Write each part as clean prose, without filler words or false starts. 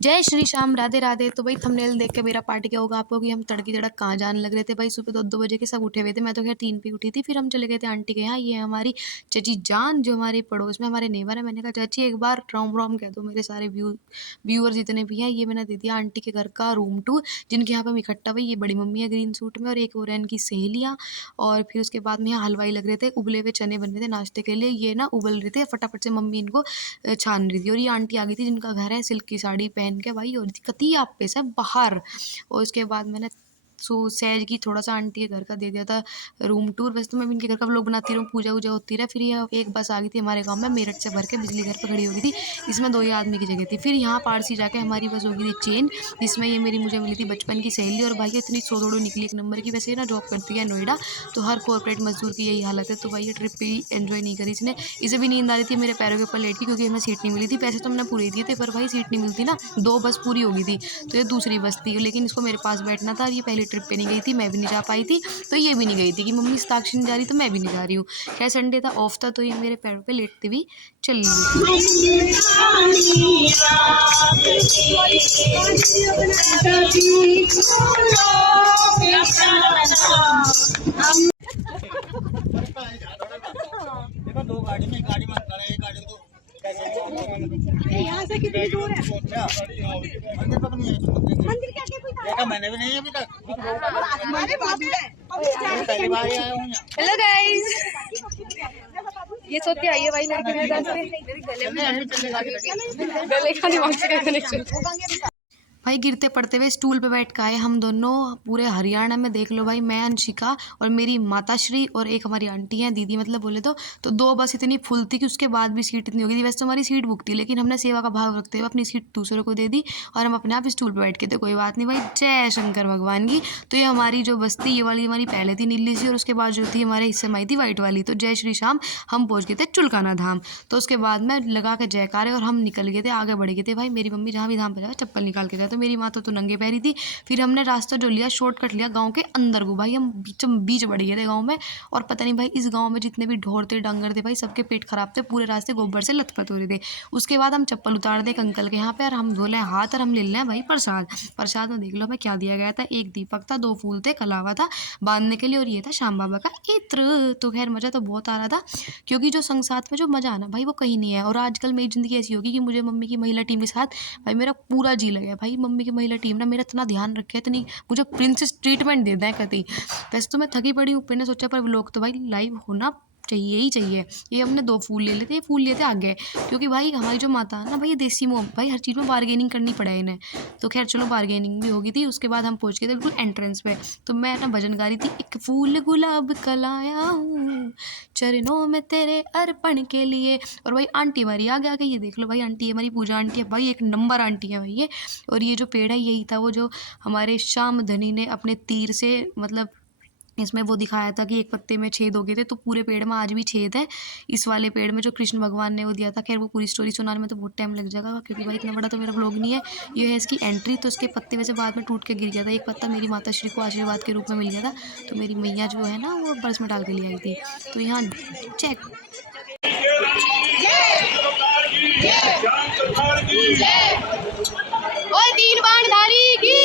जय श्री श्याम, राधे राधे। तो भाई थंबनेल देख के मेरा पार्टी क्या होगा आपको कि हम तड़की तड़क कहाँ जाने लग रहे थे भाई। सुबह 2-2 बजे के सब उठे हुए थे, मैं तो खैर 3 पे उठी थी। फिर हम चले गए थे आंटी के यहाँ। ये है हमारी चची जान जो हमारे पड़ोस में हमारे नेबर है। मैंने कहा चाची एक बार रोम रोम कह दो मेरे सारे व्यूअर जितने भी हैं। ये मैंने दे दिया आंटी के घर का रूम टूर, जिनके यहाँ पे हम इकट्ठा हुई। ये बड़ी मम्मी है ग्रीन सूट में और एक और है इनकी सहेलियाँ। और फिर उसके बाद में यहाँ हलवाई लग रहे थे, उबले हुए चने बन रहे थे नाश्ते के लिए। ये ना उबल रहे थे, फटाफट से मम्मी इनको छान रही थी। और ये आंटी आ गई थी जिनका घर है सिल्क की साड़ी पहन के भाई, और कती आप पे सब बाहर। और उसके बाद मैंने सहज की थोड़ा सा आंटी के घर का दे दिया था रूम टूर। वैसे तो मैं भी इनके घर का व्लॉग बनाती रहूँ, पूजा वूजा होती रहे। फिर ये एक बस आ गई थी हमारे गांव में मेरठ से भर के, बिजली घर पर खड़ी हो गई थी। इसमें 2 ही आदमी की जगह थी। फिर यहाँ पारसी जाके हमारी बस हो गई थी चेंज, जिसमें ये मुझे मिली थी बचपन की सहेली। और भाई इतनी सोदोड़ो निकली एक नंबर की। वैसे ना जॉब करती है नोएडा, तो हर कॉर्पोरेट मजदूर की यही हालत है। तो भाई ये ट्रिप भी एंजॉय नहीं करी इसने। इसे भी नींद आ रही थी मेरे पैरों के ऊपर लेट की, क्योंकि हमें सीट नहीं मिली थी। पैसे तो हमने पूरे दिए थे, पर भाई सीट नहीं मिलती ना। 2 बस पूरी हो गई थी, तो ये दूसरी बस थी, लेकिन इसको मेरे पास बैठना था। और ये पहली ट्रिप पे नहीं गई थी, मैं भी नहीं जा पाई थी। तो ये भी नहीं गई थी कि मम्मी साक्षी नहीं जा रही तो मैं भी नहीं जा रही हूँ। खैर संडे था, ऑफ था, तो ये मेरे पैरों पे लेटती हुई चली गई। देखो 2 गाड़ी में, एक गाड़ी मत करा, एक गाड़ी तो यहाँ से कितनी दूर है? मंदिर पता नहीं है। मंदिर क्या देखा मैंने भी नहीं अभी तक। पहली बार आया हूँ। हेलो गाइस, ये सोच के आई है भाई लड़की मेरे साथ से। गले का दिमाग से कनेक्शन। भाई गिरते पड़ते हुए स्टूल पे बैठ के आए हम दोनों। पूरे हरियाणा में देख लो भाई, मैं अंशिका और मेरी माताश्री और एक हमारी आंटी हैं, दीदी मतलब बोले तो 2 बस इतनी फुल थी कि उसके बाद भी सीट इतनी हो गई थी। वैसे तो हमारी सीट बुक थी, लेकिन हमने सेवा का भाव रखते हुए अपनी सीट दूसरों को दे दी और हम अपने आप स्टूल पर बैठ के थे। कोई बात नहीं भाई, जय शंकर भगवान की। तो ये हमारी जो बस थी, ये वाली हमारी पहले थी नीली सी, और उसके बाद जो थी हमारे हिस्से में आई थी व्हाइट वाली। तो जय श्री श्याम, हम पहुँच गए थे चुलकाना धाम। तो उसके बाद में लगा के जयकारे और हम निकल गए थे, आगे बढ़ गए थे भाई। मेरी मम्मी जहाँ भी धाम पे जाए चप्पल निकाल के जाए, तो मेरी माँ तो नंगे पैरी थी। फिर हमने रास्ता जो लिया शॉर्टकट लिया गांव के अंदर को भाई। हम बीच बढ़ गए थे गांव में। और पता नहीं भाई इस गांव में जितने भी ढोर थे डांगर थे भाई, सबके पेट खराब थे, पूरे रास्ते गोबर से लथपथ हो रहे थे। उसके बाद हम चप्पल उतार दे एक अंकल के यहाँ पे, और हम धोले हाथ और हम ले लें भाई प्रसाद। प्रसाद में देख लो हमें क्या दिया गया था। 1 दीपक था, 2 फूल थे, कलावा था बांधने के लिए, और ये था श्याम बाबा का इत्र। तो खैर मजा तो बहुत आ रहा था, क्योंकि जो संग साथ में जो मजा आना भाई वो कहीं नहीं है। और आजकल मेरी जिंदगी ऐसी होगी कि मुझे मम्मी की महिला टीम के साथ भाई मेरा पूरा जी लगा है भाई। मम्मी की महिला टीम ना मेरा इतना ध्यान रखे, इतनी मुझे प्रिंसेस ट्रीटमेंट दे दें कभी। वैसे तो मैं थकी पड़ी हूँ, मैंने सोचा पर लोग तो भाई लाइव होना चाहिए ही चाहिए। ये हमने 2 फूल ले लेते, ये फूल लेते आगे, क्योंकि भाई हमारी जो माता है ना भाई, ये देसी मोम भाई, हर चीज़ में बार्गेनिंग करनी पड़ा इन्हें। तो खैर चलो बार्गेनिंग भी होगी थी। उसके बाद हम पहुंच गए थे बिल्कुल एंट्रेंस पे। तो मैं ना भजन गा रही थी, एक फूल गुलाब का लाया हूँ चरणों में तेरे अर्पण के लिए। और भाई आंटी हमारी आगे आ गई, ये देख लो भाई, आंटी हमारी पूजा आंटी है भाई, एक नंबर आंटी है भाई ये। और ये जो पेड़ है यही था वो जो हमारे श्याम धनी ने अपने तीर से, मतलब इसमें वो दिखाया था कि एक पत्ते में छेद हो गए थे, तो पूरे पेड़ में आज भी छेद है। इस वाले पेड़ में जो कृष्ण भगवान ने वो दिया था। खैर वो पूरी स्टोरी सुनाने में तो बहुत टाइम लग जाएगा, क्योंकि भाई इतना बड़ा तो मेरा ब्लॉग नहीं है। ये है इसकी एंट्री। तो इसके पत्ते वैसे बाद में टूट के गिर गया था, एक पत्ता मेरी माता श्री को आशीर्वाद के रूप में मिल गया था। तो मेरी मैया जो है ना वो बर्स में डाल के ले आई थी। तो यहाँ चेक और 3 बाण धारी की।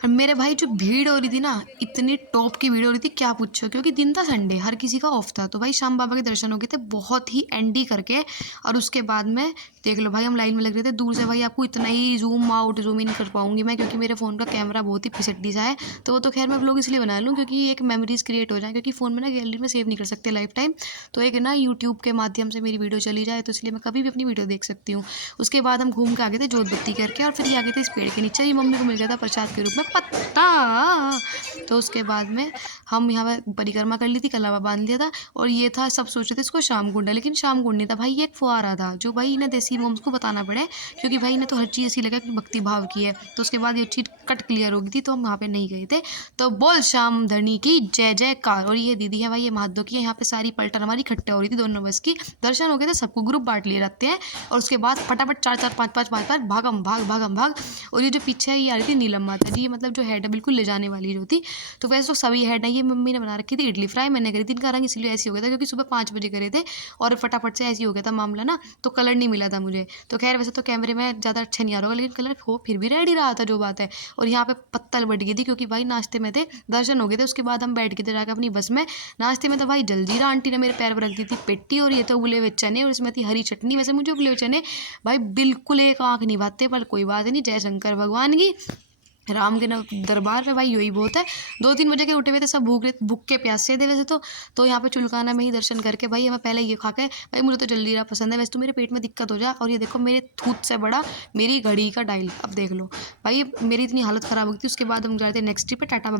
और मेरे भाई जो भीड़ हो रही थी ना, इतनी टॉप की भीड़ हो रही थी क्या पूछो, क्योंकि दिन था संडे, हर किसी का ऑफ था। तो भाई श्याम बाबा के दर्शन हो गए थे बहुत ही एंडी करके। और उसके बाद में देख लो भाई हम लाइन में लग रहे थे दूर से। भाई आपको इतना ही जूम आउट जूम इन कर पाऊंगी मैं, क्योंकि मेरे फ़ोन का कैमरा बहुत ही फिसड्डी सा है। तो वो तो खैर मैं व्लॉग इसलिए बना लूँ क्योंकि एक मेमोरीज क्रिएट हो जाए, क्योंकि फ़ोन में ना गैलरी में सेव नहीं कर सकते लाइफ टाइम। तो एक ना यूट्यूब के माध्यम से मेरी वीडियो चली जाए, तो इसलिए मैं कभी भी अपनी वीडियो देख सकती हूँ। उसके बाद हम घूम के आ गए थे जोत बत्ती करके, और फिर ये आ गए थे इस पेड़ के नीचे। ये मम्मी को मिल गया था प्रसाद के रूप में पत्ता। तो उसके बाद में हम यहाँ पर परिक्रमा कर ली थी, कलावा बांध लिया था। और ये था, सब सोच रहे थे इसको शाम कुंड है, लेकिन शाम कुंड नहीं था भाई, ये एक फुहारा था, जो भाई इन्हें देसी मोम्स को बताना पड़े, क्योंकि भाई इन्हें तो हर चीज़ ऐसी लगा कि भक्ति भाव की है। तो उसके बाद ये चीज़ कट क्लियर हो गई थी, तो हम वहाँ पे नहीं गए थे। तो बोल श्याम धनी की जय जयकार। और ये दीदी है भाई, ये महादेव की है। यहाँ पे सारी पलटन हमारी इकट्ठे हो रही थी, दोनों बस की। दर्शन हो गए थे, सबको ग्रुप बांट लिए रहते हैं, और उसके बाद फटाफट 4-4 5-5 5-5 भागम भाग भागम भाग। और ये जो पीछे है, ये आ रही थी नीलम माता जी, ये मतलब जो हेड है बिल्कुल ले जाने वाली जो थी। तो वैसे तो सभी हेड है, ये मम्मी ने बना रखी थी इडली फ्राई, मैंने करी थी। इनका रंग इसलिए ऐसी हो गया था क्योंकि सुबह 5 बजे करे थे और फटाफट से ऐसी हो गया था मामला ना, तो कलर नहीं मिला था मुझे। तो खैर वैसे तो कैमरे में ज़्यादा अच्छा नहीं आ रहा होगा, लेकिन कलर हो फिर भी रेड ही रहा था, जो बात है। और यहाँ पे पत्तल बढ़ गई थी क्योंकि भाई नाश्ते में थे, दर्शन हो गए थे, उसके बाद हम बैठ गए थे जाकर अपनी बस में। नाश्ते में तो भाई जलजीरा आंटी ने मेरे पैर पर रख दी थी पेट्टी, और ये तो उबले हुए चने, और इसमें थी हरी चटनी। वैसे मुझे उबले हुए चने भाई बिल्कुल एक आँख नहीं भाते, पर कोई बात नहीं, जय शंकर भगवान की, राम के दरबार में भाई यही बहुत है। 2-3 बजे के उठे हुए थे सब, भूख के प्यासे थे वैसे तो यहाँ पे चुलकाना में ही दर्शन करके भाई हमें पहले ये खा के, भाई मुझे तो जल्दीरा पसंद है, वैसे तो मेरे पेट में दिक्कत हो जाए। और ये देखो मेरे थूत से बड़ा मेरी घड़ी का डायल, अब देख लो भाई मेरी इतनी हालत ख़राब हो गई थी। उसके बाद हम जा रहे थे नेक्स्ट ट्रिप पे, टाटा बाय।